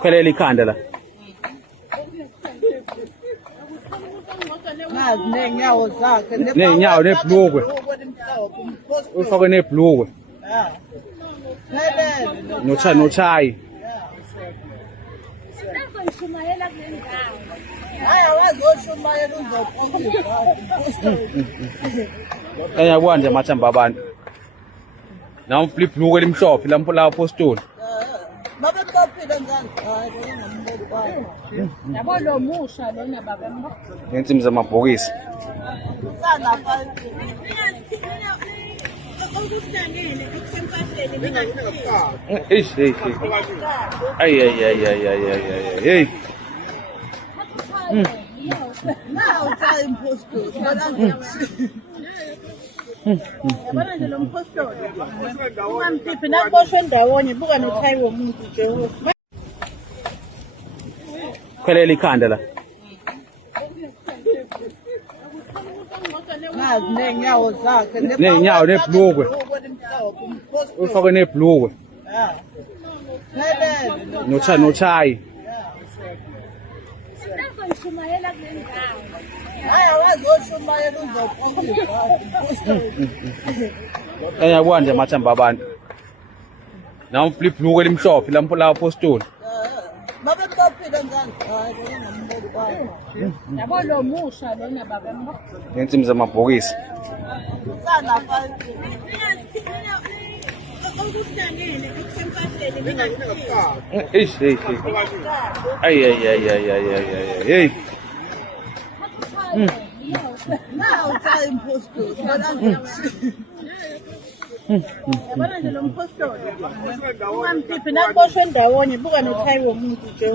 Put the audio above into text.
Khwelela ikhanda la. Neenyawo zakhe Neenyawo nebhlukwe. Ufake nebhlukwe. Nochayi. awazoshumayela uzophuka. Ayakwazi nje mathamba abantu. Nawu ibhlukwe elimhlophe lapho la apostoli. Baba mbophile ngani? Hayi ngombobo kwayo. Yabo lo musha lona baba mbo. Ngensimbi zamabhokisi. Sana pha. Eish. Ay. Hey. Now try impostor. Yabona nje lo mpostoli. Ungamphiphi nakuboshwe ndawonye buka nothayi womuntu nje. Khwelela ikhanda la. Neenyawo zakhe Neenyawo nebhlukwe. Ufake nebhlukwe. Nochayi. awazoshumayela uzophuka. Ayakwazi nje mathamba abantu. Nawu ibhlukwe elimhlophe lapho la apostoli. Baba mbophile ngani? Hayi ngombobo kwayo. Yabo lo musha lona baba mbo. Ngensimbi zamabhokisi. Sana pha. Eish. Ay. Hey. Now try impostor. Yabona nje lo mpostoli. Ungamphiphi nakuboshwe ndawonye buka nothayi womuntu nje.